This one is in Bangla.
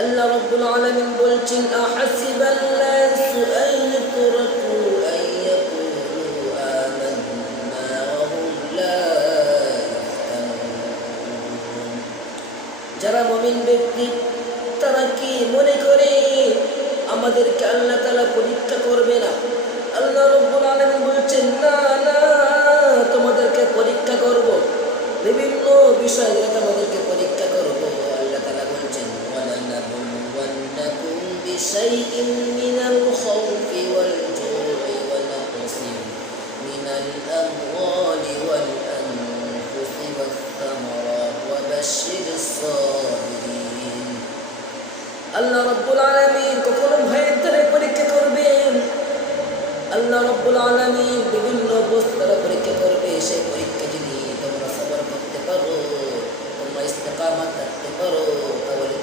আল্লাহ রাব্বুল আলামিন বলছেন আহাসিবান নাসু আন ইউতরাকু আন ইয়াকুলু আমান্না ওয়া হুম লা ইফতানুন। যারা মুমিন ব্যক্তি তারা কি মনে করে আমাদেরকে আল্লাহ তাআলা পরীক্ষা করবে না? আল্লাহ রাব্বুল আলামিন বলছেন না না, তোমাদেরকে পরীক্ষা করব, বিভিন্ন বিষয় দিয়ে তোমাদেরকে পরীক্ষা করব। আল্লাহ তাআলা বলছেন ওয়ালানাবলুওয়ান্নাকুম বিশাইইন মিনাল খাউফি ওয়াল জু'i ওয়া নাকসিন মিনাল আমওয়ালি ওয়াল আনফুসি ওয়াস সামারাত ওয়া বাশশিরিস সাবিরিন। আল্লাহ রাব্বুল আলামিন কখনো ভয়ের দ্বারা পরীক্ষা করবেন। আল্লাহ রাব্বুল আলামিন বিভিন্ন বস্তুর পরীক্ষা করবে। সেই পরীক্ষা যদি তোমরা সবর করতে পারো, তোমরা ইস্তেকামাত রাখতে পারো, তাহলে